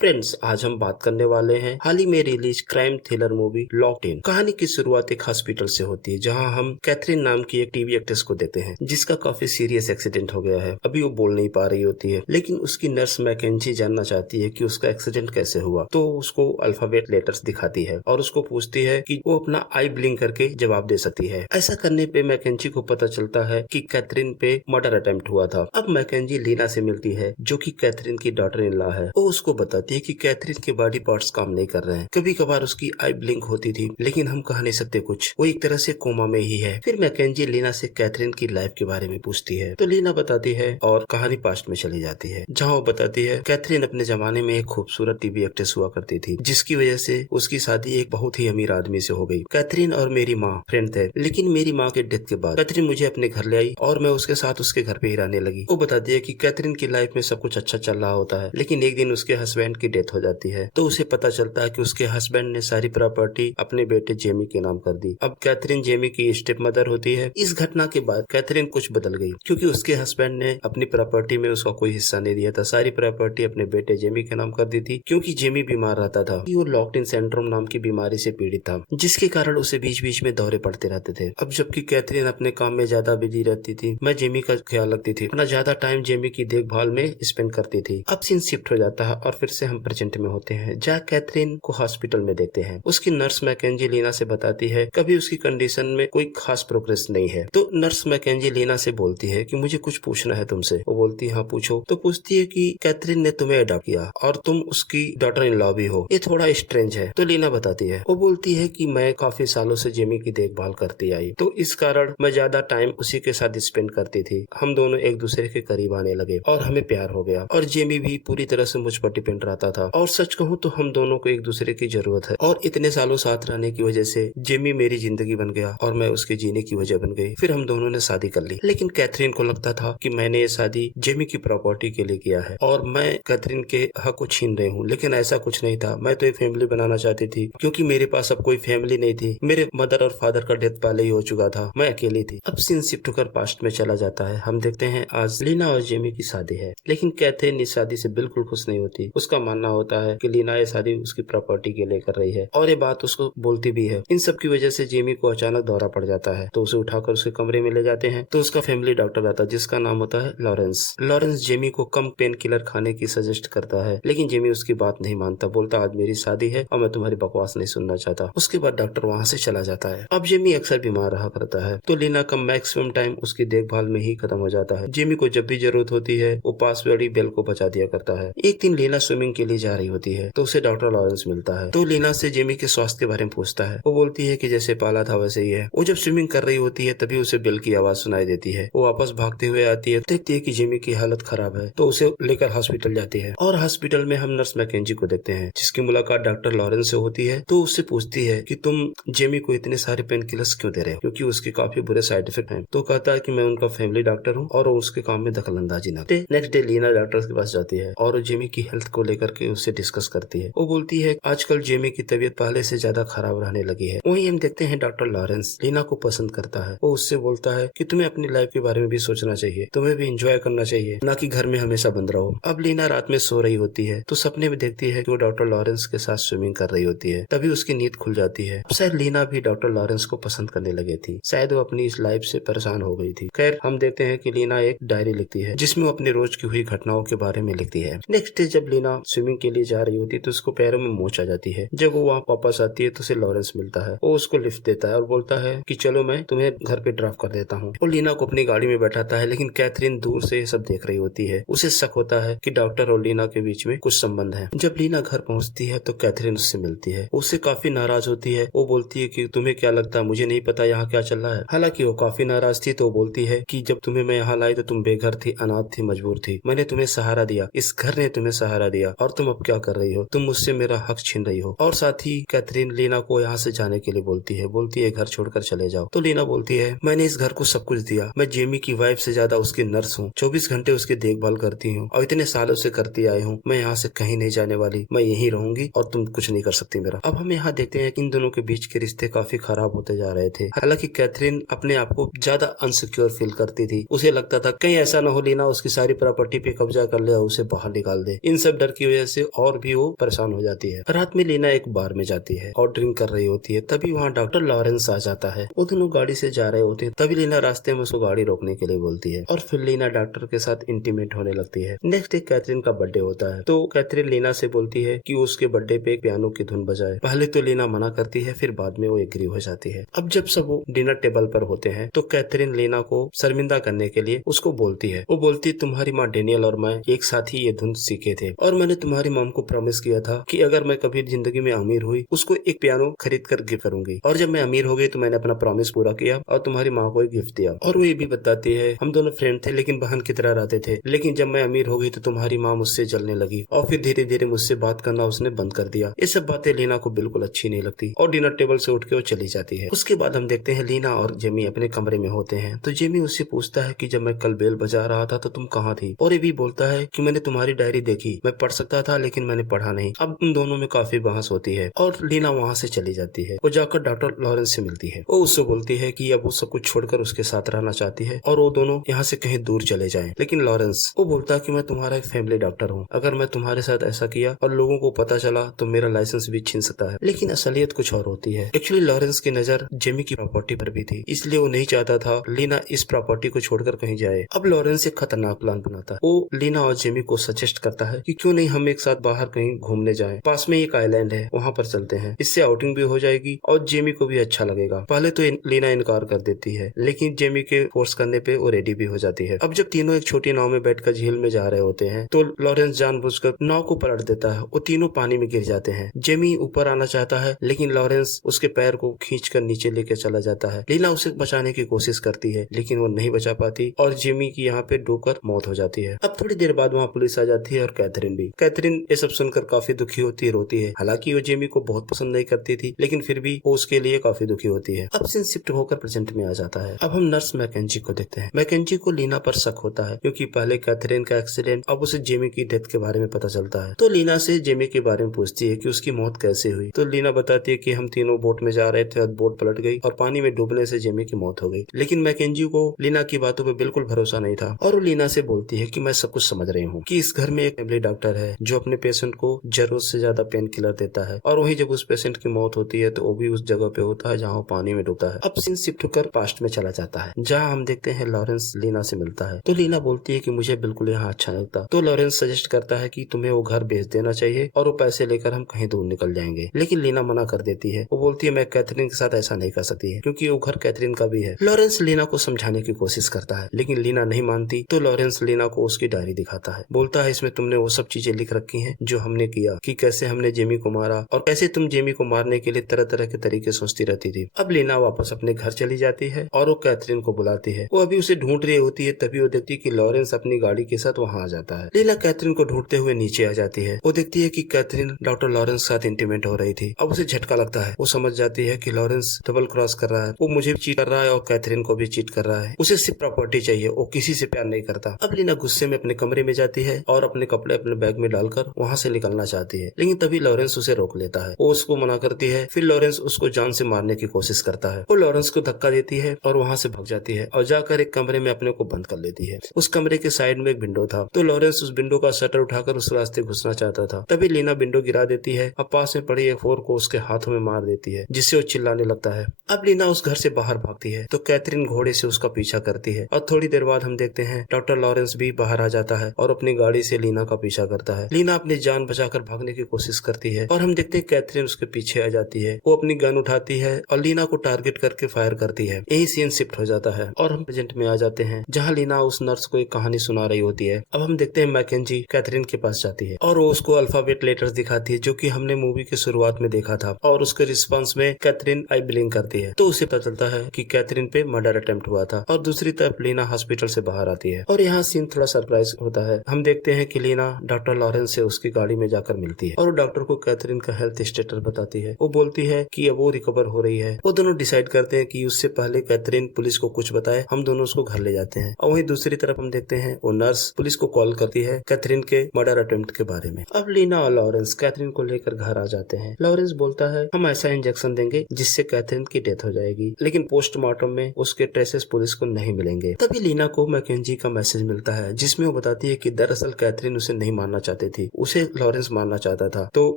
Friends, आज हम बात करने वाले हैं हाल ही में release crime thriller movie locked in. कहानी की शुरुआत एक हॉस्पिटल से होती है जहां हम कैथरीन नाम की एक टीवी एक्ट्रेस को देखते हैं जिसका काफी सीरियस एक्सीडेंट हो गया है। अभी वो बोल नहीं पा रही होती है, लेकिन उसकी नर्स मैकेंजी जानना चाहती है कि उसका एक्सीडेंट कैसे हुआ। तो उसको अल्फाबेट लेटर्स दिखाती है और उसको पूछती है कि वो अपना आई ब्लिंक करके जवाब दे सकती है। ऐसा करने पे मैकेंजी को पता चलता है कि कैथरीन पे मर्डर अटेम्प्ट हुआ था। अब मैकेंजी लीना से मिलती है जो कि कैथरीन की डॉटर इन लॉ है। वो उसको बताती है कि कैथरीन के बॉडी पार्ट्स काम नहीं कर रहे हैं। कभी कभार उसकी आई ब्लिंक होती थी, लेकिन हम कह नहीं सकते कुछ, वो एक तरह से कोमा में ही है। फिर मैकेंजी लीना से कैथरीन की लाइफ के बारे में पूछती है तो लीना बताती है और कहानी पास्ट में चली जाती है, जहाँ वो बताती है कैथरीन अपने जमाने में एक खूबसूरत टीवी एक्ट्रेस हुआ करती थी, जिसकी वजह से उसकी शादी एक बहुत ही अमीर आदमी से हो गई। कैथरीन और मेरी माँ फ्रेंड थे, लेकिन मेरी माँ के डेथ के बाद कैथरीन मुझे अपने घर ले आई और मैं उसके साथ उसके घर पे ही रहने लगी। वो बताती है कि कैथरीन की लाइफ में सब कुछ अच्छा चल रहा होता है, लेकिन एक दिन उसके हस्बैंड की डेथ हो जाती है। तो उसे पता चलता है कि उसके हस्बैंड ने सारी प्रॉपर्टी अपने बेटे जेमी के नाम कर दी। अब कैथरीन जेमी की स्टेप मदर होती है। इस घटना के बाद कैथरीन कुछ बदल गई, क्योंकि उसके हस्बैंड ने अपनी प्रॉपर्टी में उसका कोई हिस्सा नहीं दिया था। सारी प्रॉपर्टी अपने बेटे जेमी के नाम कर दी थी, क्योंकि जेमी बीमार रहता था। वो लॉक्ड इन सिंड्रोम नाम की बीमारी से पीड़ित था, जिसके कारण उसे बीच बीच में दौरे पड़ते रहते थे। अब जबकि कैथरीन अपने काम में ज्यादा बिजी रहती थी, मैं जेमी का ख्याल रखती थी, अपना ज्यादा टाइम जेमी की देखभाल में स्पेंड करती थी। अब सीन शिफ्ट हो जाता है और फिर से हम प्रेजेंट में होते हैं, जहाँ कैथरीन को हॉस्पिटल में देखते हैं। उसकी नर्स मैकेंजी लीना से बताती है कभी उसकी कंडीशन में कोई खास प्रोग्रेस नहीं है। तो नर्स मैकेंजी लीना से बोलती है कि मुझे कुछ पूछना है तुमसे। वो बोलती है हाँ पूछो। तो पूछती है कि कैथरीन ने तुम्हें अडॉप्ट किया और तुम उसकी डॉटर इन लॉ भी हो, ये थोड़ा स्ट्रेंज है। तो लीना बताती है, वो बोलती है कि मैं काफी सालों से जेमी की देखभाल करती आई, तो इस कारण मैं ज्यादा टाइम उसी के साथ स्पेंड करती थी। हम दोनों एक दूसरे के करीब आने लगे और हमें प्यार हो गया, और जेमी भी पूरी तरह से मुझ पर डिपेंड रहता था। और सच कहूँ तो हम दोनों को एक दूसरे की जरूरत है, और इतने सालों साथ रहने की वजह से जेमी मेरी जिंदगी बन गया और मैं उसके जीने की वजह बन गई। फिर हम दोनों ने शादी कर ली, लेकिन कैथरीन को लगता था कि मैंने ये शादी जेमी की प्रॉपर्टी के लिए किया है और मैं कैथरीन के हक को छीन रही हूँ, लेकिन ऐसा कुछ नहीं था। मैं तो एक फैमिली बनाना चाहती थी, क्योंकि मेरे पास अब कोई फैमिली नहीं थी। मेरे मदर और फादर का डेथ पहले ही हो चुका था, मैं अकेली थी। अब सीन शिफ्ट होकर पास्ट में चला जाता है। हम देखते हैं आज लीना और जेमी की शादी है, लेकिन कैथरीन इस शादी से बिल्कुल खुश नहीं होती। उसका मानना होता है कि लीना ये शादी उसकी प्रॉपर्टी के लिए कर रही है, और ये बात उसको बोलती भी है। इन सब की वजह से जेमी को अचानक दौरा पड़ जाता है, तो उसे उठाकर उसके कमरे में ले जाते हैं। तो उसका फैमिली डॉक्टर आता है, जिसका नाम होता है लॉरेंस। लॉरेंस जेमी को कम पेन किलर खाने की सजेस्ट करता है, लेकिन जेमी उसकी बात नहीं मानता। बोलता आज मेरी शादी है और मैं तुम्हारी बकवास नहीं सुनना चाहता। उसके बाद डॉक्टर वहाँ से चला जाता है। अब जेमी अक्सर बीमार रहा करता है, तो लीना का मैक्सिमम टाइम उसकी देखभाल में ही खत्म हो जाता है। जेमी को जब भी जरूरत होती है वो पास वाली बेल को बचा दिया करता है। एक दिन लीना स्विमिंग के लिए जा रही होती है, तो उसे डॉक्टर लॉरेंस मिलता है। तो लीना से जेमी के स्वास्थ्य के बारे में पूछता है। वो बोलती है कि जैसे पाला था वैसे ही है। वो जब स्विमिंग कर रही होती है तभी उसे बेल की आवाज सुनाई देती है। वो वापस भागते हुए आती है, देखती है कि जेमी की हालत खराब है, तो उसे लेकर हॉस्पिटल जाती है। और हॉस्पिटल में हम नर्स मैकेंजी को देखते हैं, जिसकी मुलाकात डॉक्टर लॉरेंस से होती है। तो उससे पूछती है कि तुम जेमी को इतने सारे पेन किलर्स क्यों दे रहे हो, क्योंकि उसके काफी बुरे साइड इफेक्ट हैं। तो कहता है कि मैं उनका फैमिली डॉक्टर हूँ और उसके काम में दखलंदाजी न करे। नेक्स्ट डे लीना डॉक्टर के पास जाती है और जेमी की हेल्थ को लेकर के उससे डिस्कस करती है। वो बोलती है आजकल जेमी की तबीयत पहले से ज्यादा खराब रहने लगी है। वहीं हम देखते हैं डॉक्टर लॉरेंस लीना को पसंद करता है। वो उससे बोलता है कि तुम्हें अपनी लाइफ के बारे में भी सोचना चाहिए, तुम्हें भी एंजॉय करना चाहिए, ना कि घर में हमेशा बंद रहो। अब लीना रात में सो रही होती है, तो सपने में देखती है कि वो डॉक्टर लॉरेंस के साथ स्विमिंग कर रही होती है। तभी उसकी नींद खुल जाती है। शायद लीना भी डॉक्टर लॉरेंस को पसंद करने लगी थी, शायद वो अपनी इस लाइफ से परेशान हो गई थी। खैर हम देखते हैं कि लीना एक डायरी लिखती है, जिसमें वो अपनी रोज की हुई घटनाओं के बारे में लिखती है। नेक्स्ट डे जब लीना स्विमिंग के लिए जा रही होती है, तो उसको पैरों में मोच आ जाती है। जब वो वहाँ वापस आती है तो उसे लॉरेंस मिलता है। वो उसको लिफ्ट देता है और बोलता है कि चलो मैं तुम्हें घर पे ड्रॉप कर देता हूँ। वो लीना को अपनी गाड़ी में बैठाता है, लेकिन कैथरीन दूर से ये सब देख रही होती है। उसे शक होता है कि डॉक्टर और लीना के बीच में कुछ संबंध है। जब लीना घर पहुँचती है तो कैथरीन उससे मिलती है। उससे काफी नाराज होती है। वो बोलती है कि तुम्हें क्या लगता है, मुझे नहीं पता यहाँ क्या चल रहा है। हालांकि वो काफी नाराज थी, तो वो बोलती है कि जब तुम्हें मैं यहाँ लाई तो तुम बेघर थी, अनाथ थी, मजबूर थी। मैंने तुम्हें सहारा दिया, इस घर ने तुम्हें सहारा दिया, और तुम अब क्या कर रही हो, तुम मुझसे मेरा हक छीन रही हो। और साथ ही कैथरीन लीना को यहाँ से जाने के लिए बोलती है घर छोड़कर चले जाओ। तो लीना बोलती है मैंने इस घर को सब कुछ दिया, मैं जेमी की वाइफ से ज्यादा उसकी नर्स हूँ, 24 घंटे उसकी देखभाल करती हूँ और इतने सालों से करती आई हूँ। मैं यहाँ से कहीं नहीं जाने वाली, मैं यहीं रहूंगी और तुम कुछ नहीं कर सकती मेरा। अब हम यहाँ देखते हैं कि इन दोनों के बीच के रिश्ते काफी खराब होते जा रहे थे। हालांकि कैथरीन अपने आप को ज्यादा अनसिक्योर फील करती थी। उसे लगता था कहीं ऐसा न हो लीना उसकी सारी प्रॉपर्टी पे कब्जा कर ले और उसे बाहर निकाल दे। इन सब डर की वजह से और भी वो परेशान हो जाती है। रात में लीना एक बार में जाती है और ड्रिंक कर रही होती है। तभी वहाँ डॉक्टर लॉरेंस आ जाता है। वो दोनों गाड़ी से जा रहे होते हैं। तभी लीना रास्ते में उसको गाड़ी रोकने के लिए बोलती है और फिर लीना डॉक्टर के साथ इंटीमेट होने लगती है। नेक्स्ट डे कैथरीन का बर्थडे होता है, तो कैथरीन लीना से बोलती है कि उसके बर्थडे पे एक पियानो की धुन बजाए। पहले तो लीना मना करती है, फिर बाद में वो एग्री हो जाती है। अब जब सब वो डिनर टेबल पर होते हैं तो कैथरीन लीना को शर्मिंदा करने के लिए उसको बोलती है। वो बोलती, तुम्हारी माँ डेनियल और मैं एक साथ ही ये धुन सीखे थे और मैंने तुम्हारी मॉम को प्रॉमिस किया था कि अगर मैं कभी जिंदगी में अमीर हुई उसको एक पियानो खरीद कर गिफ्ट करूंगी, और जब मैं अमीर हो गई तो मैंने अपना प्रॉमिस पूरा किया और तुम्हारी माँ को एक गिफ्ट दिया। और वो ये भी बताती है, हम दोनों फ्रेंड थे लेकिन बहन की तरह रहते थे, लेकिन जब मैं अमीर हो गई तो तुम्हारी माँ मुझसे जलने लगी और फिर धीरे धीरे मुझसे बात करना उसने बंद कर दिया। ये सब बातें लीना को बिल्कुल अच्छी नहीं लगती और डिनर टेबल से उठ के वो चली जाती है। उसके बाद हम देखते हैं लीना और जेमी अपने कमरे में होते हैं। तो जेमी उससे पूछता है कि जब मैं कल बेल बजा रहा था तो तुम कहाँ थी? और ये भी बोलता है कि मैंने तुम्हारी डायरी देखी, मैं पढ़ सकता था लेकिन मैंने पढ़ा नहीं। अब उन दोनों में काफी बहस होती है और लीना वहाँ से चली जाती है। वो जाकर डॉक्टर लॉरेंस से मिलती है। वो उससे बोलती है कि अब वो सब कुछ छोड़कर उसके साथ रहना चाहती है और वो दोनों यहाँ से कहीं दूर चले जाएं। लेकिन लॉरेंस वो बोलता है कि मैं तुम्हारा एक फैमिली डॉक्टर हूँ, अगर मैं तुम्हारे साथ ऐसा किया और लोगों को पता चला तो मेरा लाइसेंस भी छीन सकता है। लेकिन असलियत कुछ और होती है। एक्चुअली लॉरेंस की नजर जेमी की प्रॉपर्टी पर भी थी, इसलिए वो नहीं चाहता था लीना इस प्रॉपर्टी को छोड़कर कहीं जाए। अब लॉरेंस एक खतरनाक प्लान बनाता है। वो लीना और जेमी को सजेस्ट करता है कि क्यों नहीं हम एक साथ बाहर कहीं घूमने जाएं। पास में एक आइलैंड है, वहाँ पर चलते हैं, इससे आउटिंग भी हो जाएगी और जेमी को भी अच्छा लगेगा। पहले तो लीना इनकार कर देती है, लेकिन जेमी के फोर्स करने पे वो रेडी भी हो जाती है। अब जब तीनों एक छोटी नाव में बैठकर झील में जा रहे होते हैं तो लॉरेंस जानबूझकर नाव को पलट देता है। वो तीनों पानी में गिर जाते हैं। जेमी ऊपर आना चाहता है लेकिन लॉरेंस उसके पैर को खींचकर नीचे लेकर चला जाता है। लीना उसे बचाने की कोशिश करती है लेकिन वो नहीं बचा पाती और जेमी की यहाँ पे डूबकर मौत हो जाती है। अब थोड़ी देर बाद वहाँ पुलिस आ जाती है और कैथरीन भी। कैथरीन ये सब सुनकर काफी दुखी होती है, रोती है। हालांकि वो जेमी को बहुत पसंद नहीं करती थी लेकिन फिर भी वो उसके लिए काफी दुखी होती है। अब सीन शिफ्ट होकर प्रेजेंट में आ जाता है। अब हम नर्स मैकेंजी को देखते हैं। मैकेंजी को लीना पर शक होता है क्योंकि पहले कैथरीन का एक्सीडेंट, अब उसे जेमी की डेथ के बारे में पता चलता है। तो लीना से जेमी के बारे में पूछती है कि उसकी मौत कैसे हुई। तो लीना बताती है कि हम तीनों बोट में जा रहे थे और बोट पलट गई और पानी में डूबने से जेमी की मौत हो गई। लेकिन मैकेंजी को लीना की बातों पे बिल्कुल भरोसा नहीं था और वो लीना से बोलती है कि मैं सब कुछ समझ रही हूँ कि इस घर में एक फैमिली डॉक्टर है जो अपने पेशेंट को जरूरत से ज्यादा पेन किलर देता है, और वही जब उस पेशेंट की मौत होती है तो वो भी उस जगह पे होता है जहाँ वो पानी में डूबता है। अब सीन शिफ्ट होकर पास्ट में चला जाता है जहाँ हम देखते हैं लॉरेंस लीना से मिलता है। तो लीना बोलती है कि मुझे बिल्कुल यहाँ अच्छा नहीं लगता। तो लॉरेंस सजेस्ट करता है कि तुम्हें वो घर बेच देना चाहिए और वो पैसे लेकर हम कहीं दूर निकल जाएंगे। लेकिन लीना मना कर देती है। वो बोलती है मैं कैथरीन के साथ ऐसा नहीं कर सकती है क्योंकि वो घर कैथरीन का भी है। लॉरेंस लीना को समझाने की कोशिश करता है लेकिन लीना नहीं मानती। तो लॉरेंस लीना को उसकी डायरी दिखाता है। बोलता है इसमें तुमने वो सब चीजें लिख रखी हैं जो हमने किया, कि कैसे हमने जेमी को मारा और कैसे तुम जेमी को मारने के लिए तरह तरह के तरीके सोचती रहती थी। अब लीना वापस अपने घर चली जाती है और वो कैथरीन को बुलाती है। वो अभी उसे ढूंढ रही होती है, तभी वो देखती है कि लॉरेंस अपनी गाड़ी के साथ वहाँ आ जाता है। लीना कैथरीन को ढूंढते हुए नीचे आ जाती है। वो देखती है कि कैथरीन डॉक्टर लॉरेंस के साथ इंटीमेट हो रही थी। अब उसे झटका लगता है। वो समझ जाती है कि लॉरेंस डबल क्रॉस कर रहा है, वो मुझे चीट कर रहा है और कैथरीन को भी चीट कर रहा है। उसे सिर्फ प्रॉपर्टी चाहिए, वो किसी से प्यार नहीं करता। अब लीना गुस्से में अपने कमरे में जाती है और अपने कपड़े अपने बैग में डालकर वहाँ से निकलना चाहती है, लेकिन तभी लॉरेंस उसे रोक लेता है। वो उसको मना करती है। फिर लॉरेंस उसको जान से मारने की कोशिश करता है। वो लॉरेंस को धक्का देती है और वहाँ से भाग जाती है और जाकर एक कमरे में अपने को बंद कर लेती है। उस कमरे के साइड में एक विंडो था, तो लॉरेंस उस विंडो का शटर उठाकर उस रास्ते घुसना चाहता था। तभी लीना विंडो गिरा देती है और पास में पड़ी एक फोर्क को उसके हाथों में मार देती है, जिससे वो चिल्लाने लगता है। अब लीना उस घर से बाहर भागती है तो कैथरीन घोड़े से उसका पीछा करती है और थोड़ी देर बाद हम देखते हैं डॉक्टर लॉरेंस भी बाहर आ जाता है और अपनी गाड़ी से लीना का पीछा करता है। लीना अपनी जान बचाकर भागने की कोशिश करती है और हम देखते हैं कैथरीन उसके पीछे आ जाती है। वो अपनी गन उठाती है और लीना को टारगेट करके फायर करती है। यही सीन शिफ्ट हो जाता है और हम प्रेजेंट में आ जाते हैं जहाँ लीना उस नर्स को एक कहानी सुना रही होती है। अब हम देखते हैं मैकेंजी कैथरीन के पास जाती है और वो उसको अल्फाबेट लेटर्स दिखाती है जो कि हमने मूवी के शुरुआत में देखा था, और उसके रिस्पॉन्स में कैथरीन आई ब्लिंक करती है। तो उसे पता चलता है कि कैथरीन पे मर्डर अटेम्प्ट हुआ था। और दूसरी तरफ लीना हॉस्पिटल से बाहर आती है और यहाँ सीन थोड़ा सरप्राइज होता है। हम देखते हैं कि लीना डॉक्टर लॉरेंस से उसकी गाड़ी में जाकर मिलती है और डॉक्टर को कैथरीन का हेल्थ स्टेटस बताती है। वो बोलती है कि अब वो रिकवर हो रही है। वो दोनों डिसाइड करते हैं कि उससे पहले कैथरीन पुलिस को कुछ बताए, हम दोनों उसको घर ले जाते हैं। और वहीं दूसरी तरफ हम देखते हैं वो नर्स पुलिस को कॉल करती है कैथरीन के मर्डर अटेम्प्ट के बारे में। अब लीना और लॉरेंस कैथरीन को लेकर घर आ जाते हैं। लॉरेंस बोलता है हम ऐसा इंजेक्शन देंगे जिससे कैथरीन की डेथ हो जाएगी, लेकिन पोस्टमार्टम में उसके ट्रेसेस पुलिस को नहीं मिलेंगे। तभी लीना को मैकेंजी का मैसेज मिलता है जिसमें वो बताती है कि दरअसल कैथरीन उसे नहीं मारना चाहती थी, उसे लॉरेंस मारना चाहता था। तो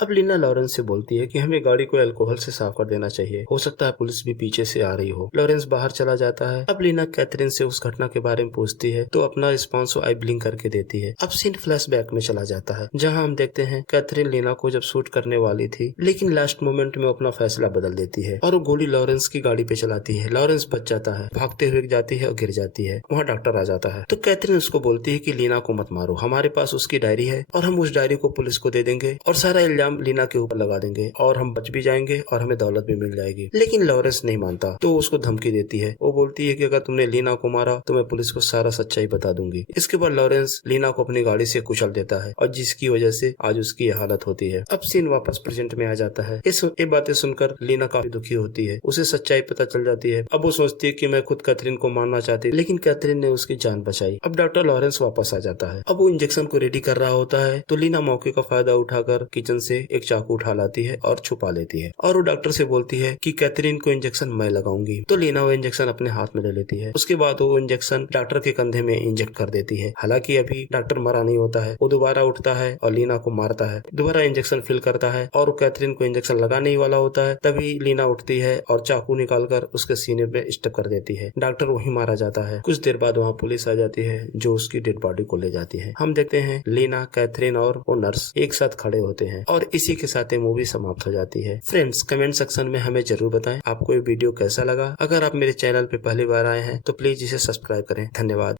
अब लीना लॉरेंस से बोलती है कि हमें गाड़ी को अल्कोहल से साफ कर देना चाहिए, हो सकता है पुलिस भी पीछे से आ रही हो। लॉरेंस बाहर चला जाता है। अब लीना कैथरीन से उस घटना के बारे में पूछती है तो अपना रिस्पॉन्स आई ब्लिंक करके देती है। अब सीन फ्लैशबैक में चला जाता है जहाँ हम देखते हैं कैथरीन लीना को जब शूट करने वाली थी, लेकिन लास्ट मोमेंट में अपना फैसला बदल देती है और वो गोली लॉरेंस की गाड़ी पे चलाती है। लॉरेंस बच जाता है, भागते हुए जाती है और गिर जाती है। वहाँ डॉक्टर आ जाता है तो कैथरीन उसको बोलती है कि लीना को मत मारो, हमारे पास उसकी डायरी है और हम उस डायरी को पुलिस को दे देंगे और सारा इल्जाम लीना के ऊपर लगा देंगे और हम बच भी जाएंगे और हमें दौलत भी मिल जाएगी। लेकिन लॉरेंस नहीं मानता तो उसको धमकी देती है। वो बोलती है कि अगर तुमने लीना को मारा तो मैं पुलिस को सारा सच्चाई बता दूंगी। इसके बाद लॉरेंस लीना को अपनी गाड़ी से कुचल देता है और जिसकी वजह से आज उसकी यह हालत होती है। अब सीन वापस प्रेजेंट में आ जाता है। ये बातें सुनकर लीना काफी दुखी होती है, उसे सच्चाई पता चल जाती है। अब वो सोचती है कि मैं खुद कैथरीन को मारना चाहती, लेकिन कैथरीन ने उसकी जान बचाई। अब डॉक्टर लॉरेंस वापस आ जाता है। अब वो इंजेक्शन को रेडी कर रहा होता है तो लीना मौके का फायदा उठाकर किचन से एक चाकू उठा लाती है और छुपा लेती है और वो डॉक्टर से बोलती है कि कैथरीन को इंजेक्शन मैं लगाऊंगी। तो लीना वो इंजेक्शन अपने हाथ में ले लेती है। उसके बाद वो इंजेक्शन डॉक्टर के कंधे में इंजेक्ट कर देती है। हालांकि अभी डॉक्टर मरा नहीं होता है। वो दोबारा उठता है और लीना को मारता है, दोबारा इंजेक्शन फिल करता है और वो कैथरीन को इंजेक्शन लगाने ही वाला होता है। तभी लीना उठती है और चाकू निकालकर उसके सीने पे स्टेप कर देती है। डॉक्टर वहीं मारा जाता है। कुछ देर बाद वहाँ पुलिस आ जाती है जो उसकी डेड बॉडी को ले जाती है। हम देखते हैं लीना, कैथरीन और वो नर्स एक साथ खड़े होते हैं और इसी के साथ ये मूवी समाप्त हो जाती है। फ्रेंड्स, कमेंट सेक्शन में हमें जरूर बताएं आपको ये वीडियो कैसा लगा। अगर आप मेरे चैनल पे पहली बार आए हैं तो प्लीज इसे सब्सक्राइब करें। धन्यवाद।